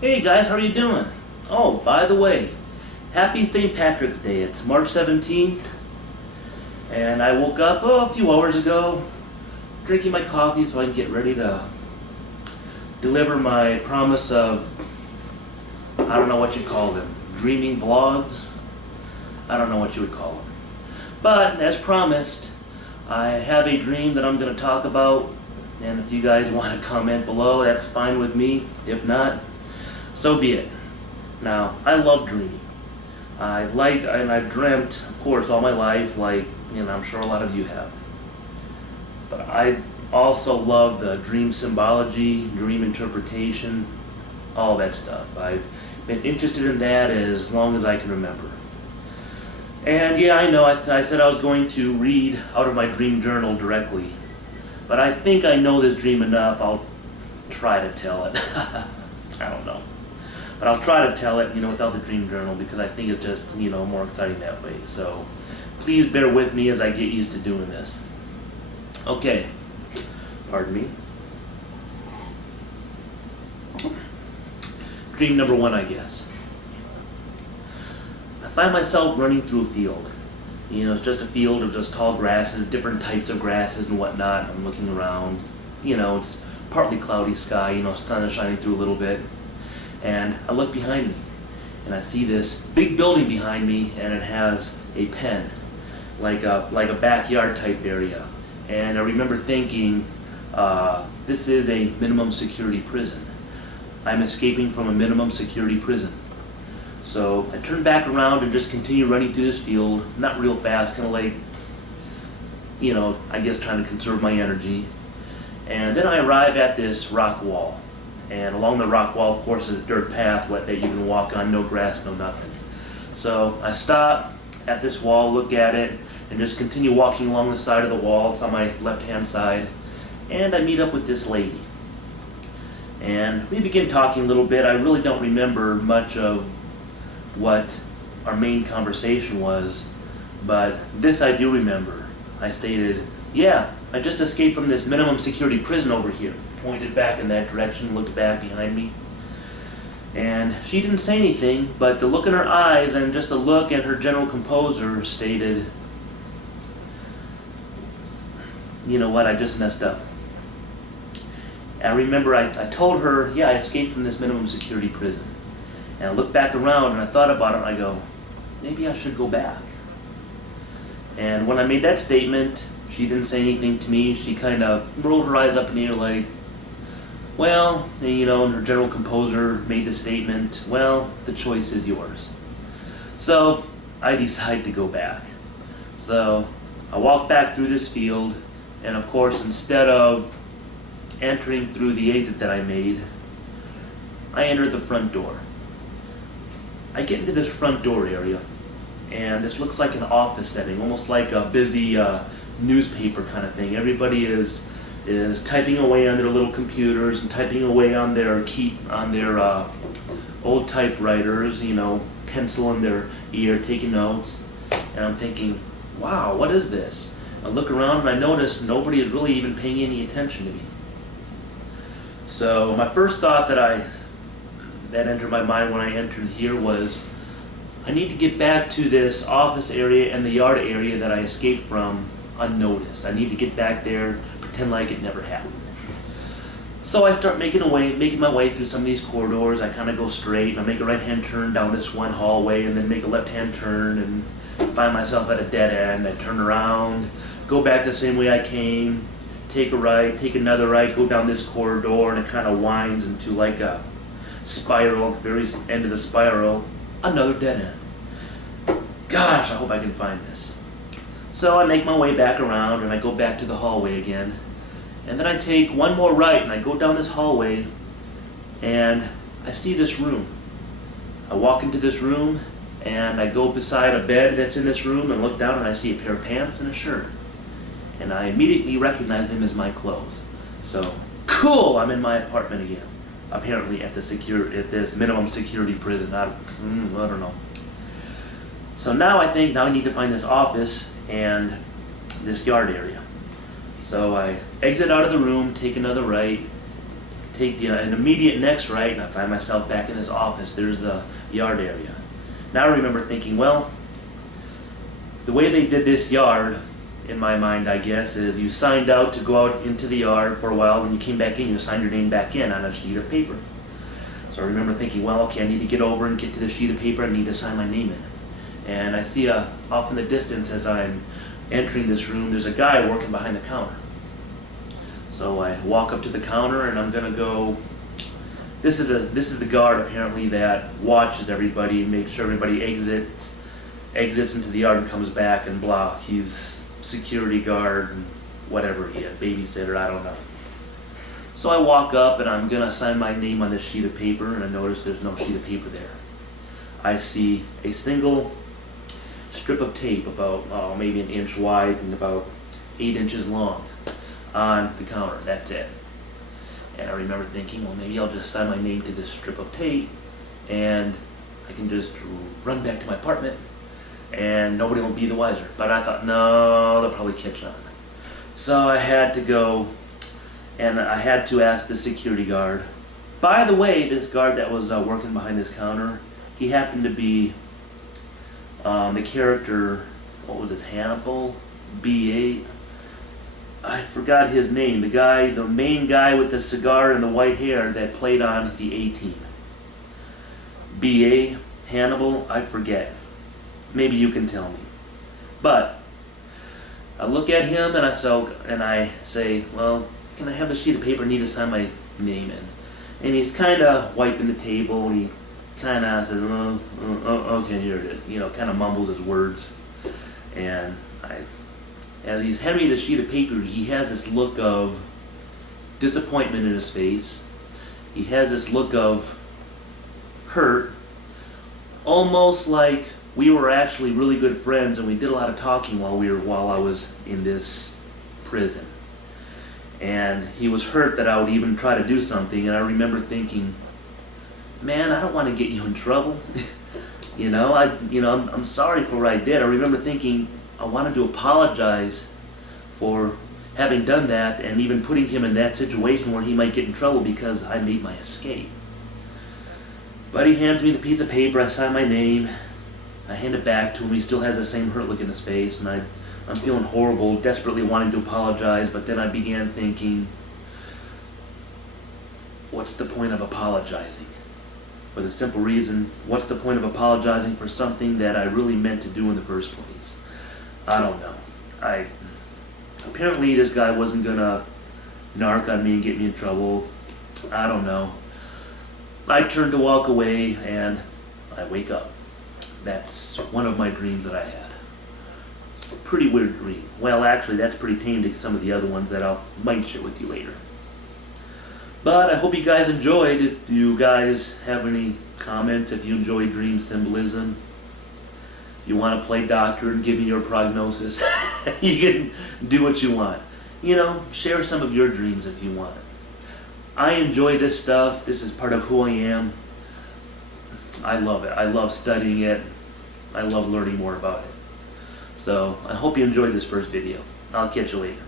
Hey guys, how are you doing? Oh, by the way, happy St. Patrick's Day. It's March 17th, and I woke up a few hours ago, drinking my coffee so I can get ready to deliver my promise of, I don't know what you'd call them, dreaming vlogs? I don't know what you would call them. But, as promised, I have a dream that I'm going to talk about, and if you guys want to comment below, that's fine with me. If not, so be it. Now, I love dreaming. I've dreamt, of course, all my life, like, I'm sure a lot of you have. But I also love the dream symbology, dream interpretation, all that stuff. I've been interested in that as long as I can remember. And yeah, I know, I said I was going to read out of my dream journal directly. But I think I know this dream enough, I'll try to tell it. I don't know. But I'll try to tell it, without the dream journal because I think it's just, more exciting that way. So please bear with me as I get used to doing this. Okay. Pardon me. Dream number one, I guess. I find myself running through a field. It's just a field of just tall grasses, different types of grasses and whatnot. I'm looking around. It's partly cloudy sky, sun is shining through a little bit. And I look behind me, and I see this big building behind me, and it has a pen, like a backyard type area. And I remember thinking, this is a minimum security prison. I'm escaping from a minimum security prison. So I turn back around and just continue running through this field, not real fast, kind of like, I guess trying to conserve my energy. And then I arrive at this rock wall. And along the rock wall, of course, is a dirt path that you can walk on, no grass, no nothing. So I stop at this wall, look at it, and just continue walking along the side of the wall. It's on my left-hand side. And I meet up with this lady. And we begin talking a little bit. I really don't remember much of what our main conversation was, but this I do remember. I stated, yeah, I just escaped from this minimum security prison over here. Pointed back in that direction, looked back behind me. And she didn't say anything, but the look in her eyes and just the look and her general composure stated, you know what, I just messed up. And I remember I told her, yeah, I escaped from this minimum security prison. And I looked back around and I thought about it and I go, maybe I should go back. And when I made that statement, she didn't say anything to me. She kind of rolled her eyes up in the air like, well, and her general composure made the statement, well, the choice is yours. So I decided to go back. So I walked back through this field, and of course, instead of entering through the exit that I made, I entered the front door. I get into this front door area, and this looks like an office setting, almost like a busy newspaper kind of thing. Everybody is typing away on their little computers and typing away on their old typewriters, pencil in their ear, taking notes. And I'm thinking, wow, what is this? I look around and I notice nobody is really even paying any attention to me. So my first thought that entered my mind when I entered here was, I need to get back to this office area and the yard area that I escaped from unnoticed. I need to get back there, pretend like it never happened. So I start making my way through some of these corridors. I kind of go straight, and I make a right-hand turn down this one hallway, and then make a left-hand turn, and find myself at a dead end. I turn around, go back the same way I came, take a right, take another right, go down this corridor, and it kind of winds into like a spiral. At the very end of the spiral, another dead end. Gosh, I hope I can find this. So I make my way back around and I go back to the hallway again. And then I take one more right and I go down this hallway and I see this room. I walk into this room and I go beside a bed that's in this room and look down and I see a pair of pants and a shirt. And I immediately recognize them as my clothes. So, cool, I'm in my apartment again. Apparently at this minimum security prison. I don't know. So now I need to find this office and this yard area. So I exit out of the room, take another right, take an immediate next right, and I find myself back in this office. There's the yard area. Now I remember thinking, well, the way they did this yard, in my mind, I guess, is you signed out to go out into the yard for a while. When you came back in, you signed your name back in on a sheet of paper. So I remember thinking, well, okay, I need to get over and get to this sheet of paper. I need to sign my name in. And I see off in the distance as I'm entering this room, there's a guy working behind the counter. So I walk up to the counter and I'm gonna go. This is the guard apparently that watches everybody and makes sure everybody exits into the yard and comes back and blah. He's security guard and whatever he is, babysitter, I don't know. So I walk up and I'm gonna sign my name on this sheet of paper, and I notice there's no sheet of paper there. I see a single strip of tape about maybe an inch wide and about 8 inches long on the counter. That's it. And I remember thinking, well, maybe I'll just sign my name to this strip of tape and I can just run back to my apartment and nobody will be the wiser. But I thought, no, they'll probably catch on. So I had to go and I had to ask the security guard. By the way, this guard that was working behind this counter, he happened to be the character, what was it, Hannibal? B.A.? I forgot his name. The main guy with the cigar and the white hair that played on the A-Team. B.A., Hannibal, I forget. Maybe you can tell me. But I look at him and I say, well, can I have the sheet of paper? I need to sign my name in. And he's kind of wiping the table. And he kind of says, okay, here it is. You know, kind of mumbles his words. And as he's handing me the sheet of paper, he has this look of disappointment in his face. He has this look of hurt, almost like we were actually really good friends and we did a lot of talking while I was in this prison. And he was hurt that I would even try to do something, and I remember thinking, man, I don't want to get you in trouble. I'm sorry for what I did. I remember thinking I wanted to apologize for having done that and even putting him in that situation where he might get in trouble because I made my escape. But he hands me the piece of paper, I sign my name, I hand it back to him. He still has the same hurt look in his face, and I'm feeling horrible, desperately wanting to apologize, but then I began thinking, what's the point of apologizing? For the simple reason, what's the point of apologizing for something that I really meant to do in the first place? I don't know. Apparently this guy wasn't gonna narc on me and get me in trouble. I don't know. I turn to walk away and I wake up. That's one of my dreams that I had. Pretty weird dream. Well, actually, that's pretty tame to some of the other ones that I might share with you later. But I hope you guys enjoyed. If you guys have any comments, if you enjoy dream symbolism, if you want to play doctor and give me your prognosis, you can do what you want. Share some of your dreams if you want. I enjoy this stuff. This is part of who I am. I love it. I love studying it. I love learning more about it. So I hope you enjoyed this first video. I'll catch you later.